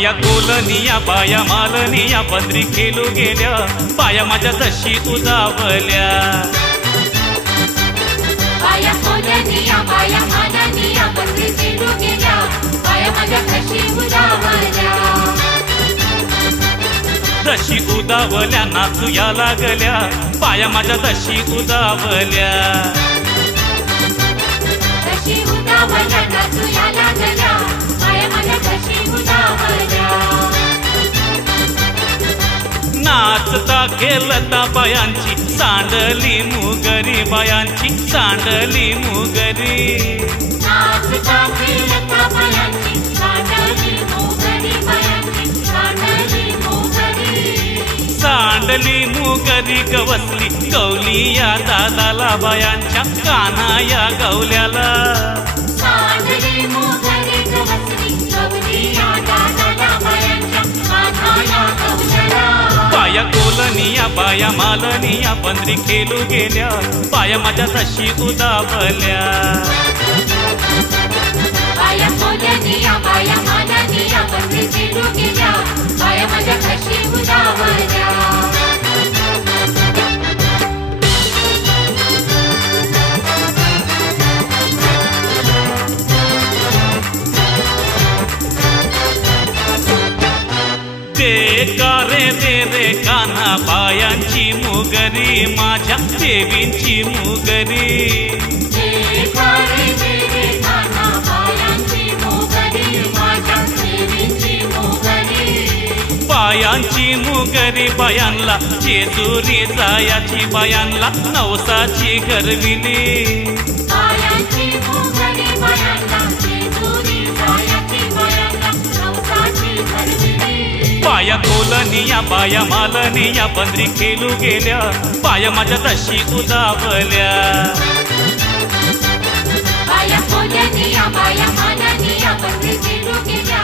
बाया कोलनिया बाया मालनिया पंधरी खेळू गेल्या बाया माझ्या दशी उदावल्या बाया कोलनिया बाया मालनिया पंधरी खेळू गेल्या बाया माझ्या दशी उदावल्या दशी उदावल्या नाचूया लागल्या बाया माझ्या दशी उदावल्या दशी उदावल्या नाचूया लागल्या बाया माझ्या दशी उदावल्या नाचता खेळता बायांची सांडली मुगरी बायांची सांडली मुगरी नाचता खेळता बायांची सांडली मुगरी बायांची सांडली मुगरी सांडली मुगरी गवसली गवली या दादाला बायांच्या कान्हाया गवल्याला सांडली मुगरी गवसली गवली या दादाला बायांच्या कान्हाया गवल्याला बाया कोलनिया बाया मालनिया पंधरी खेळू गेल्या बाया माझ्या दशी उदावल्या बाया कोलनिया बाया मालनिया पंधरी खेळू गेल्या बाया माझ्या दशी उदावल्या दे रे कान्हा बायांची मुगरी माझ्या देवींची मुगरी बायांची मुगरी बायांना जेजुरी जायाची बायांना नवसाची घरविली बाया कोलनिया बाया मालनिया पंधरी खेळू गेल्या बाया माझ्या दशी उदावल्या बाया कोलनिया बाया मालनिया पंधरी खेळू गेल्या